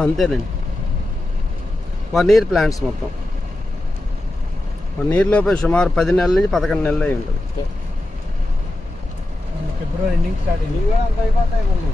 అంతేనండి. 1 year plants మొత్తం 1 year లోపే సుమారు 10 నెలల నుంచి 11 నెలలు అయి ఉంటుంది. ఫిబ్రవరి ఎండింగ్ స్టార్ట్ అయింది. అంత అయిపోతాయి మళ్ళీ.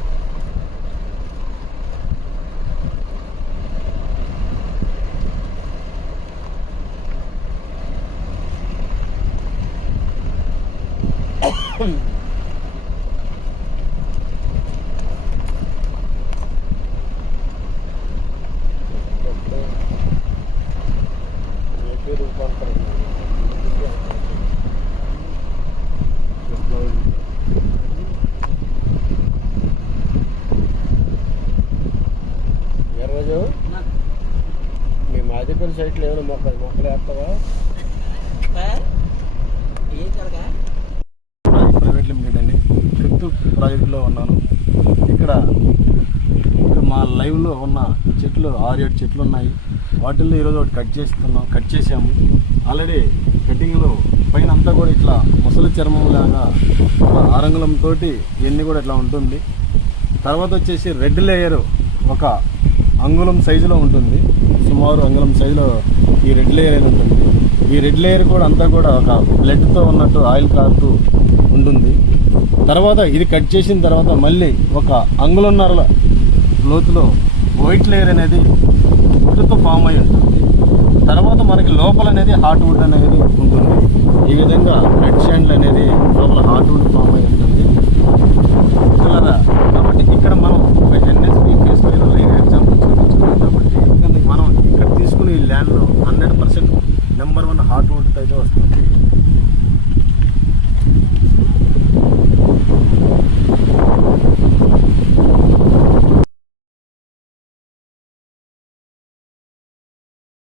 ఈరోజు మీ మాదిపల్లి సైట్లో ఏమైనా మొక్కలు వేస్తావా? ప్రైవేట్ లిమిటెడ్ అండి, 5th ప్రాజెక్టులో ఉన్నాను. ఇక్కడ మా లైవ్లో ఉన్న చెట్లు 6-7 చెట్లు ఉన్నాయి. వాటిల్లో ఈరోజు ఒకటి కట్ చేసాము. ఆల్రెడీ కటింగ్లో పైన అంతా కూడా ఇట్లా ముసలి చర్మం లాగా ఆరంగుళంతో ఇవన్నీ కూడా ఇట్లా ఉంటుంది. తర్వాత వచ్చేసి రెడ్ లేయర్ ఒక అంగుళం సైజులో ఉంటుంది. సుమారు అంగుళం సైజులో ఈ రెడ్ లేయర్ అనేది ఉంటుంది. ఈ రెడ్ లేయర్ కూడా అంతా కూడా ఒక బ్లడ్తో ఉన్నట్టు ఆయిల్ కారుతూ ఉంటుంది. తర్వాత ఇది కట్ చేసిన తర్వాత మళ్ళీ ఒక అంగుళన్నర లోతులో వైట్ లేయర్ అనేది వుడ్తో ఫామ్ అయి ఉంటుంది. తర్వాత మనకి లోపల అనేది హార్ట్ వుడ్ అనేది ఉంటుంది. ఈ విధంగా రెడ్ శాండ్ అనేది లోపల హార్ట్ వుడ్ ఫామ్ అయి ఉంటుంది. కాబట్టి ఇక్కడ మనం ఎన్ఎస్పి కేసులో లైవ్ ఎగ్జాంపుల్ చూపించుకున్నాం. కాబట్టి మనం ఇక్కడ తీసుకుని ఈ ల్యాండ్లో 100% నెంబర్ 1 హార్ట్ వుడ్ అయితే వస్తుంది.